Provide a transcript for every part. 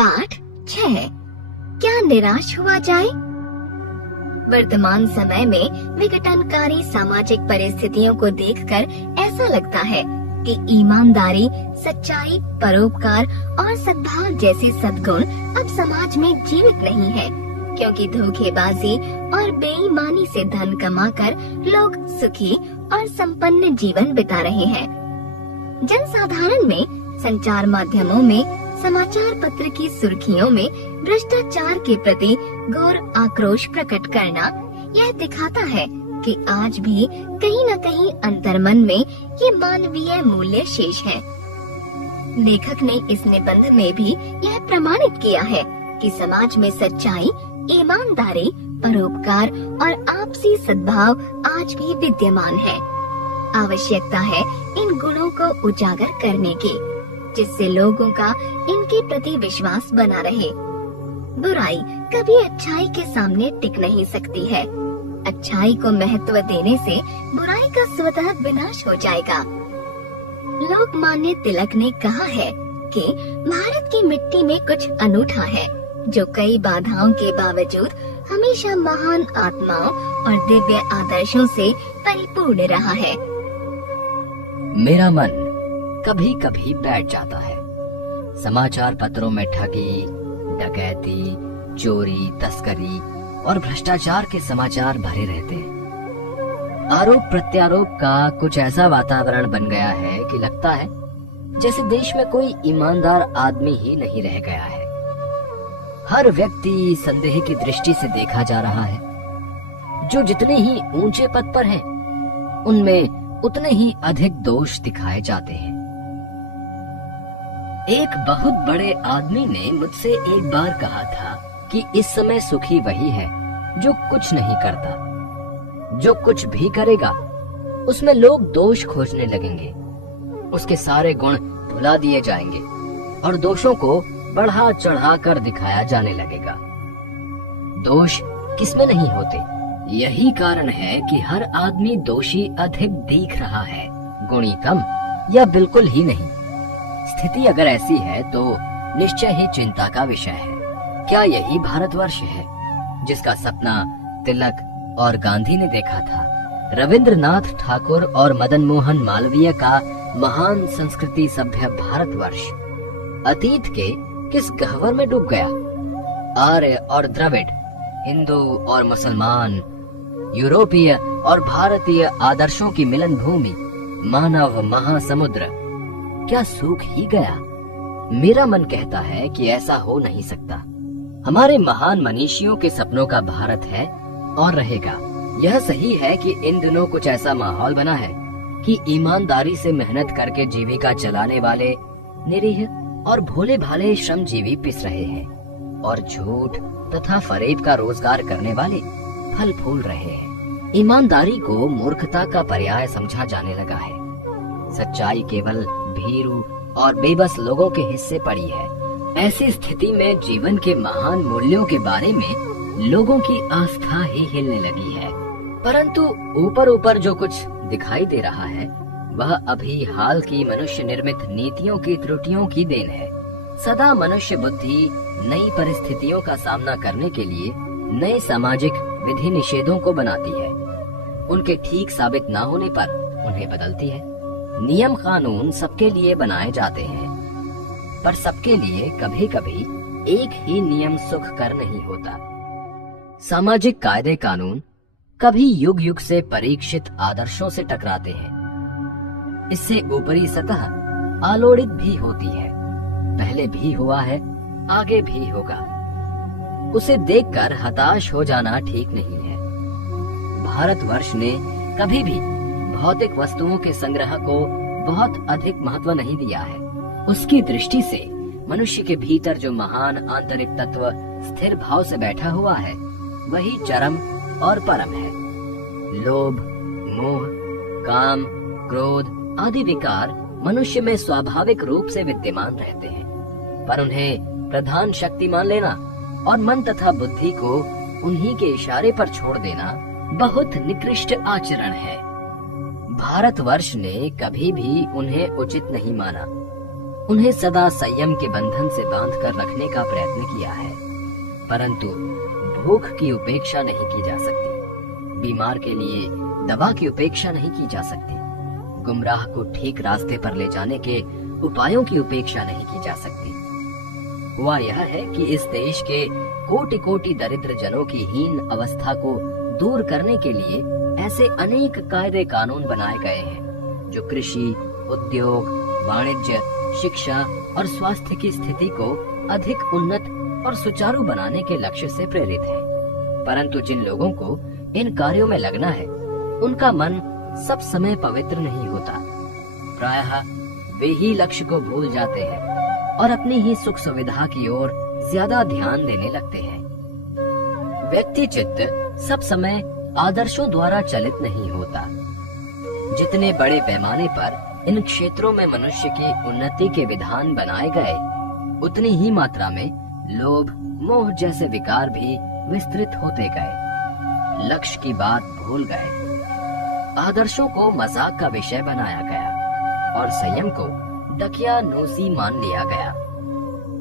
पाठ 6। क्या निराश हुआ जाए? वर्तमान समय में विघटनकारी सामाजिक परिस्थितियों को देखकर ऐसा लगता है कि ईमानदारी, सच्चाई, परोपकार और सद्भाव जैसे सद्गुण अब समाज में जीवित नहीं है, क्योंकि धोखेबाजी और बेईमानी से धन कमाकर लोग सुखी और संपन्न जीवन बिता रहे हैं। जनसाधारण में, संचार माध्यमों में, समाचार पत्र की सुर्खियों में भ्रष्टाचार के प्रति घोर आक्रोश प्रकट करना यह दिखाता है कि आज भी कहीं न कहीं अंतर्मन में ये मानवीय मूल्य शेष है। लेखक ने इस निबंध में भी यह प्रमाणित किया है कि समाज में सच्चाई, ईमानदारी, परोपकार और आपसी सद्भाव आज भी विद्यमान है। आवश्यकता है इन गुणों को उजागर करने की, जिससे लोगों का इनके प्रति विश्वास बना रहे। बुराई कभी अच्छाई के सामने टिक नहीं सकती है। अच्छाई को महत्व देने से बुराई का स्वतः विनाश हो जाएगा। लोकमान्य तिलक ने कहा है कि भारत की मिट्टी में कुछ अनूठा है, जो कई बाधाओं के बावजूद हमेशा महान आत्माओं और दिव्य आदर्शों से परिपूर्ण रहा है। मेरा मन कभी कभी बैठ जाता है। समाचार पत्रों में ठगी, डकैती, चोरी, तस्करी और भ्रष्टाचार के समाचार भरे रहते हैं। आरोप प्रत्यारोप का कुछ ऐसा वातावरण बन गया है कि लगता है जैसे देश में कोई ईमानदार आदमी ही नहीं रह गया है। हर व्यक्ति संदेह की दृष्टि से देखा जा रहा है। जो जितने ही ऊंचे पद पर हैं, उनमें उतने ही अधिक दोष दिखाए जाते हैं। एक बहुत बड़े आदमी ने मुझसे एक बार कहा था कि इस समय सुखी वही है जो कुछ नहीं करता। जो कुछ भी करेगा उसमें लोग दोष खोजने लगेंगे, उसके सारे गुण भुला दिए जाएंगे और दोषों को बढ़ा चढ़ा कर दिखाया जाने लगेगा। दोष किसमें नहीं होते। यही कारण है कि हर आदमी दोषी अधिक दिख रहा है, गुणी कम या बिल्कुल ही नहीं। स्थिति अगर ऐसी है तो निश्चय ही चिंता का विषय है। क्या यही भारतवर्ष है जिसका सपना तिलक और गांधी ने देखा था? रविंद्रनाथ ठाकुर और मदन मोहन मालवीय का महान संस्कृति सभ्य भारतवर्ष अतीत के किस गह्वर में डूब गया? आर्य और द्रविड़, हिंदू और मुसलमान, यूरोपीय और भारतीय आदर्शों की मिलन भूमि, मानव महासमुद्र, क्या सूख ही गया? मेरा मन कहता है कि ऐसा हो नहीं सकता। हमारे महान मनीषियों के सपनों का भारत है और रहेगा। यह सही है कि इन दिनों कुछ ऐसा माहौल बना है कि ईमानदारी से मेहनत करके जीविका चलाने वाले निरीह और भोले भाले श्रमजीवी पिस रहे हैं और झूठ तथा फरेब का रोजगार करने वाले फल फूल रहे हैं। ईमानदारी को मूर्खता का पर्याय समझा जाने लगा है। सच्चाई केवल भीरू और बेबस लोगों के हिस्से पड़ी है। ऐसी स्थिति में जीवन के महान मूल्यों के बारे में लोगों की आस्था ही हिलने लगी है। परंतु ऊपर ऊपर जो कुछ दिखाई दे रहा है वह अभी हाल की मनुष्य निर्मित नीतियों की त्रुटियों की देन है। सदा मनुष्य बुद्धि नई परिस्थितियों का सामना करने के लिए नए सामाजिक विधि निषेधों को बनाती है। उनके ठीक साबित न होने पर उन्हें बदलती है। नियम कानून सबके लिए बनाए जाते हैं, पर सबके लिए कभी कभी एक ही नियम सुख कर नहीं होता। सामाजिक कायदे कानून कभी युग युग से परीक्षित आदर्शों से टकराते हैं। इससे ऊपरी सतह आलोड़ित भी होती है। पहले भी हुआ है, आगे भी होगा। उसे देखकर हताश हो जाना ठीक नहीं है। भारतवर्ष ने कभी भी भौतिक वस्तुओं के संग्रह को बहुत अधिक महत्व नहीं दिया है। उसकी दृष्टि से मनुष्य के भीतर जो महान आंतरिक तत्व स्थिर भाव से बैठा हुआ है वही चरम और परम है। लोभ, मोह, काम, क्रोध आदि विकार मनुष्य में स्वाभाविक रूप से विद्यमान रहते हैं, पर उन्हें प्रधान शक्ति मान लेना और मन तथा बुद्धि को उन्हीं के इशारे पर छोड़ देना बहुत निकृष्ट आचरण है। भारतवर्ष ने कभी भी उन्हें उचित नहीं माना। उन्हें सदा संयम के बंधन से बांधकर रखने का प्रयत्न किया है, परंतु भूख की उपेक्षा नहीं की जा सकती, बीमार के लिए दवा की उपेक्षा नहीं की जा सकती, गुमराह को ठीक रास्ते पर ले जाने के उपायों की उपेक्षा नहीं की जा सकती। हुआ यह है कि इस देश के कोटि कोटि दरिद्र जनों की हीन अवस्था को दूर करने के लिए ऐसे अनेक कायदे कानून बनाए गए हैं जो कृषि, उद्योग, वाणिज्य, शिक्षा और स्वास्थ्य की स्थिति को अधिक उन्नत और सुचारू बनाने के लक्ष्य से प्रेरित है। परंतु जिन लोगों को इन कार्यों में लगना है, उनका मन सब समय पवित्र नहीं होता। प्रायः वे ही लक्ष्य को भूल जाते हैं और अपनी ही सुख सुविधा की ओर ज्यादा ध्यान देने लगते हैं। व्यक्ति चित्त सब समय आदर्शों द्वारा चलित नहीं होता। जितने बड़े पैमाने पर इन क्षेत्रों में मनुष्य की उन्नति के विधान बनाए गए, उतनी ही मात्रा में लोभ, मोह जैसे विकार भी विस्तृत होते गए। लक्ष्य की बात भूल गए, आदर्शों को मजाक का विषय बनाया गया और संयम को दकियानूसी मान लिया गया।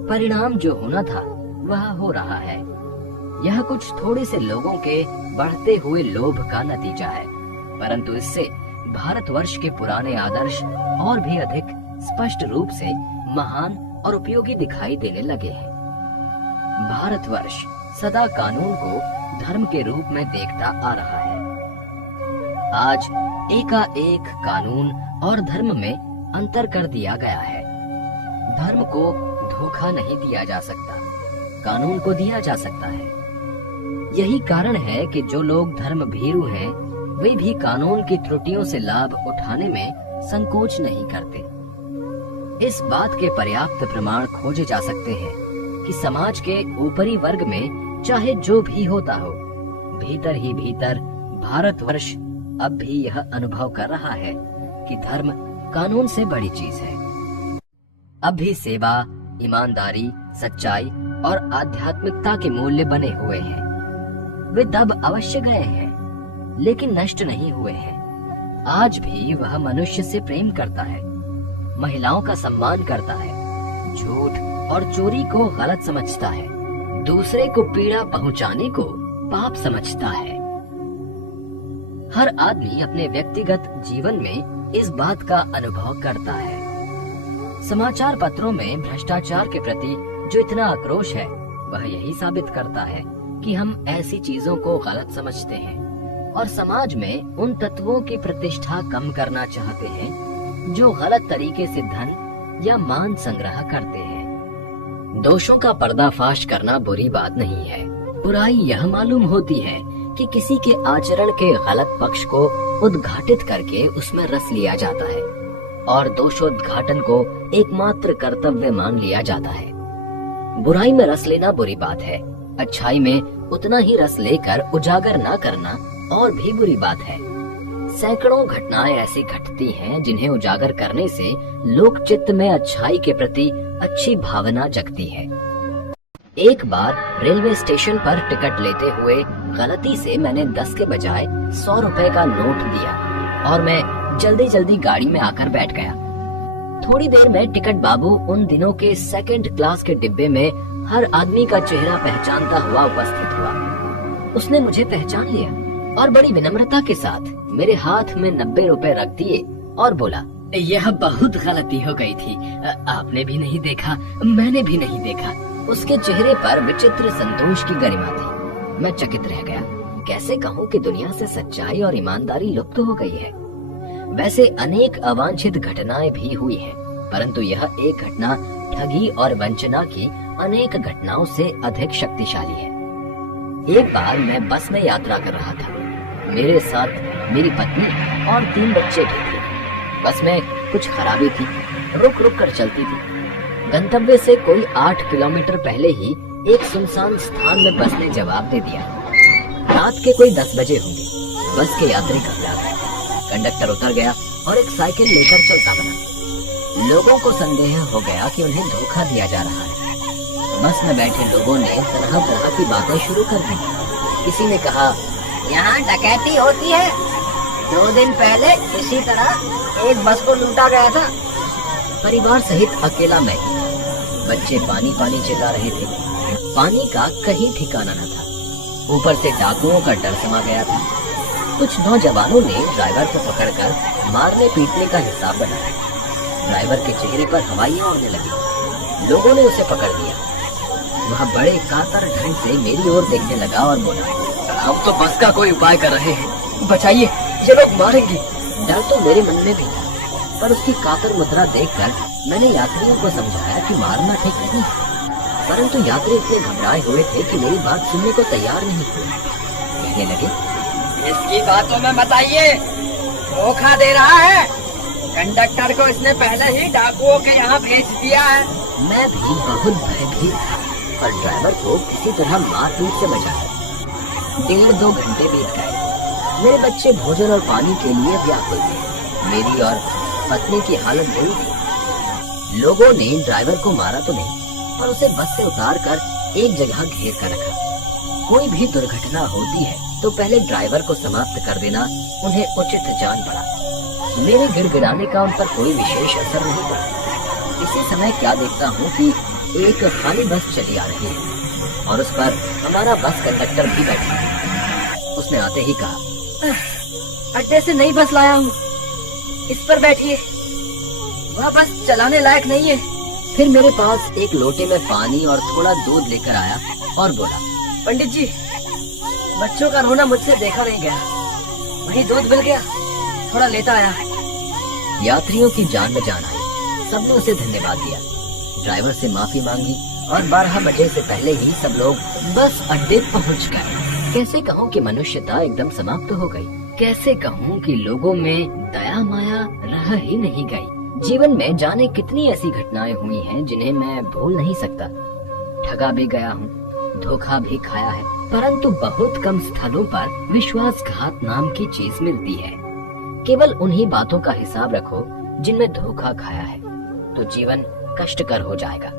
परिणाम जो होना था वह हो रहा है। यह कुछ थोड़े से लोगों के बढ़ते हुए लोभ का नतीजा है, परंतु इससे भारतवर्ष के पुराने आदर्श और भी अधिक स्पष्ट रूप से महान और उपयोगी दिखाई देने लगे हैं। भारतवर्ष सदा कानून को धर्म के रूप में देखता आ रहा है। आज एकाएक कानून और धर्म में अंतर कर दिया गया है। धर्म को धोखा नहीं दिया जा सकता, कानून को दिया जा सकता है। यही कारण है कि जो लोग धर्म भीरू हैं, वे भी कानून की त्रुटियों से लाभ उठाने में संकोच नहीं करते। इस बात के पर्याप्त प्रमाण खोजे जा सकते हैं कि समाज के ऊपरी वर्ग में चाहे जो भी होता हो, भीतर ही भीतर भारतवर्ष अब भी यह अनुभव कर रहा है कि धर्म कानून से बड़ी चीज है। अब भी सेवा, ईमानदारी, सच्चाई और आध्यात्मिकता के मूल्य बने हुए हैं। वे दब अवश्य गए हैं, लेकिन नष्ट नहीं हुए हैं। आज भी वह मनुष्य से प्रेम करता है, महिलाओं का सम्मान करता है, झूठ और चोरी को गलत समझता है, दूसरे को पीड़ा पहुंचाने को पाप समझता है। हर आदमी अपने व्यक्तिगत जीवन में इस बात का अनुभव करता है। समाचार पत्रों में भ्रष्टाचार के प्रति जो इतना आक्रोश है, वह यही साबित करता है कि हम ऐसी चीजों को गलत समझते हैं और समाज में उन तत्वों की प्रतिष्ठा कम करना चाहते हैं जो गलत तरीके से धन या मान संग्रह करते हैं। दोषों का पर्दाफाश करना बुरी बात नहीं है। बुराई यह मालूम होती है कि किसी के आचरण के गलत पक्ष को उद्घाटित करके उसमें रस लिया जाता है और दोषोद्घाटन को एकमात्र कर्तव्य मान लिया जाता है। बुराई में रस लेना बुरी बात है, अच्छाई में उतना ही रस लेकर उजागर ना करना और भी बुरी बात है। सैकड़ों घटनाएं ऐसी घटती हैं जिन्हें उजागर करने से लोक चित्त में अच्छाई के प्रति अच्छी भावना जगती है। एक बार रेलवे स्टेशन पर टिकट लेते हुए गलती से मैंने 10 के बजाय 100 रुपए का नोट दिया और मैं जल्दी जल्दी गाड़ी में आकर बैठ गया। थोड़ी देर में टिकट बाबू उन दिनों के सेकंड क्लास के डिब्बे में हर आदमी का चेहरा पहचानता हुआ उपस्थित हुआ। उसने मुझे पहचान लिया और बड़ी विनम्रता के साथ मेरे हाथ में 90 रुपए रख दिए और बोला, यह बहुत गलती हो गई थी, आपने भी नहीं देखा, मैंने भी नहीं देखा। उसके चेहरे पर विचित्र संतोष की गरिमा थी। मैं चकित रह गया। कैसे कहूँ कि दुनिया से सच्चाई और ईमानदारी लुप्त हो गई है। वैसे अनेक अवांछित घटनाएं भी हुई हैं, परंतु यह एक घटना ठगी और वंचना की अनेक घटनाओं से अधिक शक्तिशाली है। एक बार मैं बस में यात्रा कर रहा था। मेरे साथ मेरी पत्नी और 3 बच्चे भी थे। बस में कुछ खराबी थी, रुक रुक कर चलती थी। गंतव्य से कोई 8 किलोमीटर पहले ही एक सुनसान स्थान में बस ने जवाब दे दिया। रात के कोई 10 बजे होंगे। बस के यात्री घबरा गए। कंडक्टर उतर गया और एक साइकिल लेकर चलता बना। लोगों को संदेह हो गया कि उन्हें धोखा दिया जा रहा है। बस में बैठे लोगों ने तरह तरह की बातें शुरू कर दी। किसी ने कहा, यहाँ डकैती होती है, 2 दिन पहले इसी तरह एक बस को लूटा गया था। परिवार सहित अकेला मैं ही। बच्चे पानी पानी चिल्ला रहे थे। पानी का कहीं ठिकाना न था। ऊपर से डाकुओं का डर समा गया था। कुछ नौजवानों ने ड्राइवर को पकड़कर मारने पीटने का हिसाब बनाया। ड्राइवर के चेहरे पर हवाइयां उड़ने लगी। लोगों ने उसे पकड़ लिया। वह बड़े कातर ढंग से मेरी ओर देखने लगा और बोला, हम तो बस का कोई उपाय कर रहे हैं, बचाइए, ये लोग मारेंगे। डर तो मेरे मन में भी था, पर उसकी कातर मुद्रा देखकर मैंने यात्रियों को समझाया कि मारना ठीक नहीं है। परंतु यात्री इतने घबराए हुए थे कि मेरी बात सुनने को तैयार नहीं थे। कहने लगे, इसकी बातों में मत आइए, धोखा दे रहा है। कंडक्टर को इसने पहले ही डाकुओं के यहाँ भेज दिया है। मैं भी बहुत भयभीत था, पर ड्राइवर को किसी तरह मारपीट से बचाया। 1.5-2 घंटे बीत गए। मेरे बच्चे भोजन और पानी के लिए व्याकुल थे। मेरी और पत्नी की हालत बुरी थी। लोगों ने ड्राइवर को मारा तो नहीं, पर उसे बस से उतारकर एक जगह घेर कर रखा। कोई भी दुर्घटना होती है तो पहले ड्राइवर को समाप्त कर देना उन्हें उचित जान पड़ा। मेरे गिड़गिड़ाने का उन पर कोई विशेष असर नहीं पड़ा। इसी समय क्या देखता हूँ कि एक खाली बस चली आ रही है और उस पर हमारा बस कंडक्टर भी बैठा है। उसने आते ही कहा, अड्डे से नई बस लाया हूँ, इस पर बैठिए, वह बस चलाने लायक नहीं है। फिर मेरे पास एक लोटे में पानी और थोड़ा दूध लेकर आया और बोला, पंडित जी, बच्चों का रोना मुझसे देखा नहीं गया, वही दूध मिल गया, थोड़ा लेता आया। यात्रियों की जान में जान आई। सबने उसे धन्यवाद दिया। ड्राइवर से माफी मांगी और 12 बजे से पहले ही सब लोग बस अड्डे पहुंच गए। कैसे कहूँ कि मनुष्यता एकदम समाप्त हो गई। कैसे कहूँ कि लोगों में दया माया रह ही नहीं गई। जीवन में जाने कितनी ऐसी घटनाएं हुई हैं जिन्हें मैं भूल नहीं सकता। ठगा भी गया हूँ, धोखा भी खाया है, परंतु बहुत कम स्थलों पर विश्वासघात नाम की चीज मिलती है। केवल उन्हीं बातों का हिसाब रखो जिनमें धोखा खाया है, तो जीवन कष्टकर हो जाएगा।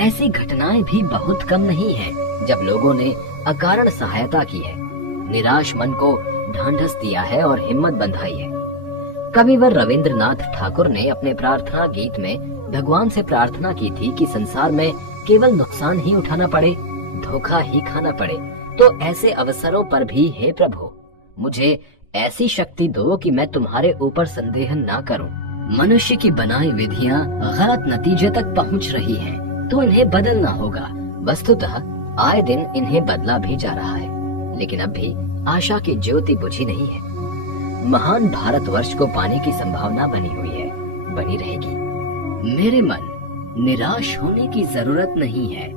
ऐसी घटनाएं भी बहुत कम नहीं है जब लोगों ने अकारण सहायता की है, निराश मन को ढांढस दिया है और हिम्मत बंधाई है। कविवर रविंद्रनाथ ठाकुर ने अपने प्रार्थना गीत में भगवान से प्रार्थना की थी कि संसार में केवल नुकसान ही उठाना पड़े, धोखा ही खाना पड़े, तो ऐसे अवसरों पर भी हे प्रभु, मुझे ऐसी शक्ति दो कि मैं तुम्हारे ऊपर संदेह ना करूं। मनुष्य की बनाई विधियां गलत नतीजे तक पहुंच रही हैं, तो इन्हें बदलना होगा। वस्तुतः आए दिन इन्हें बदला भी जा रहा है, लेकिन अब भी आशा की ज्योति बुझी नहीं है। महान भारतवर्ष को पाने की संभावना बनी हुई है, बनी रहेगी। मेरे मन, निराश होने की जरूरत नहीं है।